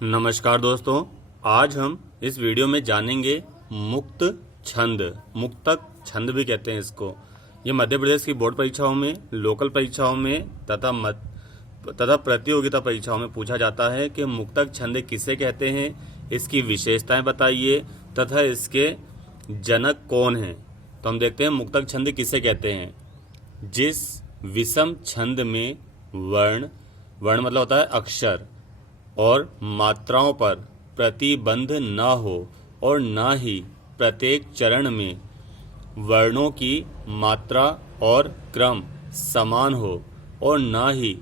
नमस्कार दोस्तों, आज हम इस वीडियो में जानेंगे मुक्त छंद। मुक्तक छंद भी कहते हैं इसको। ये मध्य प्रदेश की बोर्ड परीक्षाओं में, लोकल परीक्षाओं में तथा प्रतियोगिता परीक्षाओं में पूछा जाता है कि मुक्तक छंद किसे कहते हैं, इसकी विशेषताएं बताइए तथा इसके जनक कौन हैं। तो हम देखते हैं मुक्तक छंद किसे कहते हैं। जिस विषम छंद में वर्ण मतलब होता है अक्षर और मात्राओं पर प्रतिबंध न हो और न ही प्रत्येक चरण में वर्णों की मात्रा और क्रम समान हो और न ही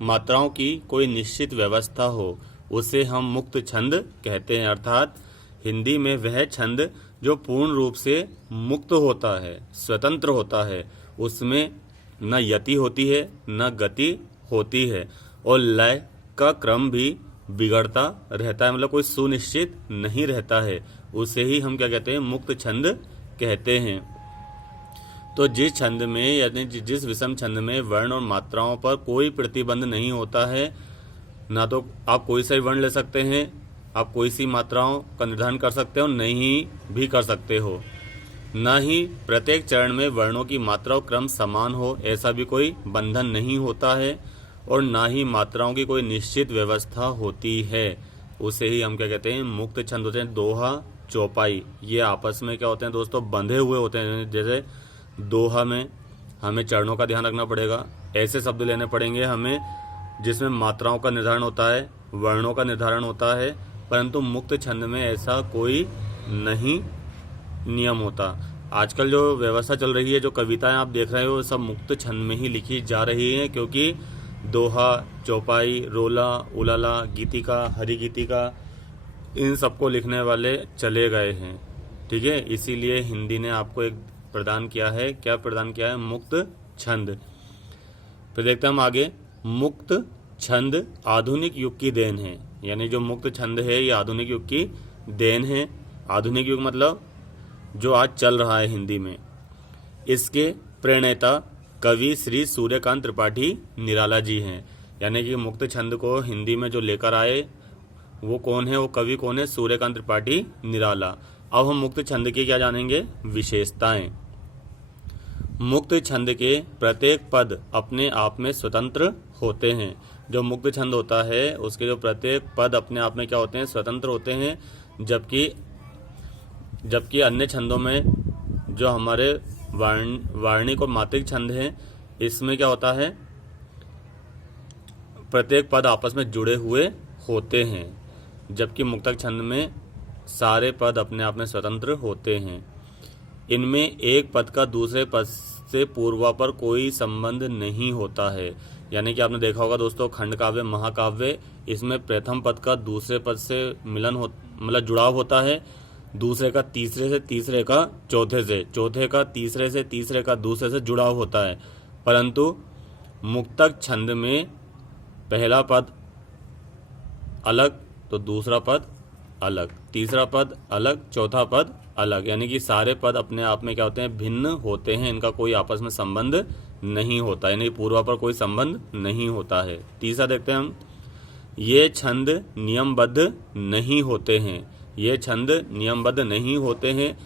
मात्राओं की कोई निश्चित व्यवस्था हो, उसे हम मुक्त छंद कहते हैं। अर्थात हिंदी में वह छंद जो पूर्ण रूप से मुक्त होता है, स्वतंत्र होता है, उसमें न यति होती है न गति होती है और लय का क्रम भी बिगड़ता रहता है, मतलब कोई सुनिश्चित नहीं रहता है, उसे ही हम क्या कहते हैं, मुक्त छंद कहते हैं। तो जिस छंद में यानी जिस विषम छंद में वर्ण और मात्राओं पर कोई प्रतिबंध नहीं होता है, ना तो आप कोई सा वर्ण ले सकते हैं, आप कोई सी मात्राओं का निर्धारण कर सकते हो, नहीं भी कर सकते हो, न ही प्रत्येक चरण में वर्णों की मात्रा और क्रम समान हो, ऐसा भी कोई बंधन नहीं होता है, और ना ही मात्राओं की कोई निश्चित व्यवस्था होती है, उसे ही हम क्या कहते हैं, मुक्त छंद होते हैं। दोहा, चौपाई, ये आपस में क्या होते हैं दोस्तों, बंधे हुए होते हैं। जैसे दोहा में हमें चरणों का ध्यान रखना पड़ेगा, ऐसे शब्द लेने पड़ेंगे हमें जिसमें मात्राओं का निर्धारण होता है, वर्णों का निर्धारण होता है, परंतु मुक्त छंद में ऐसा कोई नहीं नियम होता। आजकल जो व्यवस्था चल रही है, जो कविताएं आप देख रहे हो, सब मुक्त छंद में ही लिखी जा रही हैं, क्योंकि दोहा, चौपाई, रोला, उलाला, गीतिका, हरि गीतिका, इन सबको लिखने वाले चले गए हैं। ठीक है, इसीलिए हिंदी ने आपको एक प्रदान किया है। क्या प्रदान किया है? मुक्त छंद। फिर देखते हैं हम आगे। मुक्त छंद आधुनिक युग की देन है, यानी जो मुक्त छंद है ये आधुनिक युग की देन है। आधुनिक युग मतलब जो आज चल रहा है हिंदी में। इसके प्रणेता कवि श्री सूर्यकांत त्रिपाठी निराला जी हैं, यानी कि मुक्त छंद को हिंदी में जो लेकर आए वो कौन है, वो कवि कौन है? सूर्यकांत त्रिपाठी निराला। अब हम मुक्त छंद की क्या जानेंगे? विशेषताएं। मुक्त छंद के प्रत्येक पद अपने आप में स्वतंत्र होते हैं। जो मुक्त छंद होता है उसके जो प्रत्येक पद अपने आप में क्या होते हैं? स्वतंत्र होते हैं। जबकि अन्य छंदों में जो हमारे वार्णिक और मात्रिक छंद हैं, इसमें क्या होता है? प्रत्येक पद आपस में जुड़े हुए होते हैं, जबकि मुक्तक छंद में सारे पद अपने आप में स्वतंत्र होते हैं। इनमें एक पद का दूसरे पद से पूर्वापर कोई संबंध नहीं होता है। यानी कि आपने देखा होगा दोस्तों, खंड काव्य, महाकाव्य, इसमें प्रथम पद का दूसरे पद से मतलब जुड़ाव होता है, दूसरे का तीसरे से, तीसरे का चौथे से, चौथे का तीसरे से, तीसरे का दूसरे से जुड़ाव होता है। परंतु मुक्तक छंद में पहला पद अलग तो दूसरा पद अलग, तीसरा पद अलग, चौथा पद अलग, यानी कि सारे पद अपने आप में क्या होते हैं? भिन्न होते हैं। इनका कोई आपस में संबंध नहीं होता, यानी पूर्वा पर कोई संबंध नहीं होता है। तीसरा देखते हैं हम। ये छंद नियमबद्ध नहीं होते हैं। ये छंद नियमबद्ध नहीं होते हैं,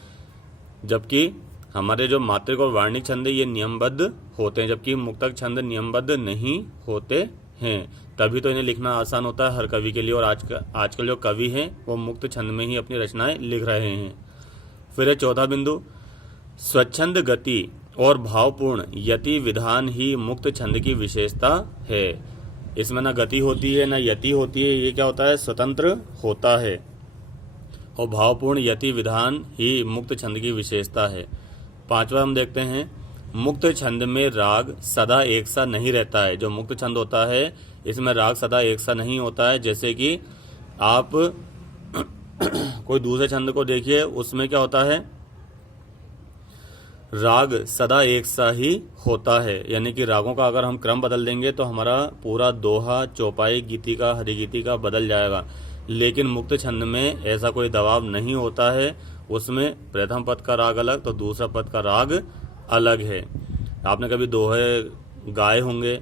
जबकि हमारे जो मात्रिक और वार्णिक छंद ये नियमबद्ध होते हैं, जबकि मुक्तक छंद नियमबद्ध नहीं होते हैं। तभी तो इन्हें लिखना आसान होता है हर कवि के लिए, और आजकल जो कवि हैं वो मुक्त छंद में ही अपनी रचनाएं लिख रहे हैं। फिर है चौथा बिंदु। स्वच्छंद गति और भावपूर्ण यति विधान ही मुक्त छंद की विशेषता है। इसमें ना गति होती है ना यति होती है, ये क्या होता है? स्वतंत्र होता है, और भावपूर्ण यति विधान ही मुक्त छंद की विशेषता है। पांचवा हम देखते हैं। मुक्त छंद में राग सदा एक सा नहीं रहता है। जो मुक्त छंद होता है इसमें राग सदा एक सा नहीं होता है। जैसे कि आप कोई दूसरे छंद को देखिए, उसमें क्या होता है? राग सदा एक सा ही होता है, यानी कि रागों का अगर हम क्रम बदल देंगे तो हमारा पूरा दोहा, चौपाई, गीतिका, हरिगीतिका बदल जाएगा। लेकिन मुक्त छंद में ऐसा कोई दबाव नहीं होता है। उसमें प्रथम पद का राग अलग तो दूसरा पद का राग अलग है। आपने कभी दोहे गाए होंगे,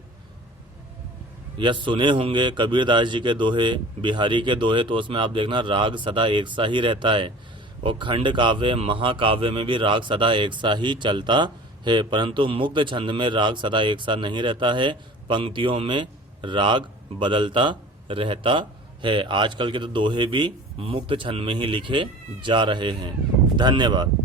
या सुने होंगे कबीरदास जी के दोहे, बिहारी के दोहे, तो उसमें आप देखना राग सदा एक सा ही रहता है। और खंड काव्य, महाकाव्य में भी राग सदा एक सा ही चलता है, परंतु मुक्त छंद में राग सदा एक सा नहीं रहता है, पंक्तियों में राग बदलता रहता है। आजकल के तो दोहे भी मुक्त छंद में ही लिखे जा रहे हैं। धन्यवाद।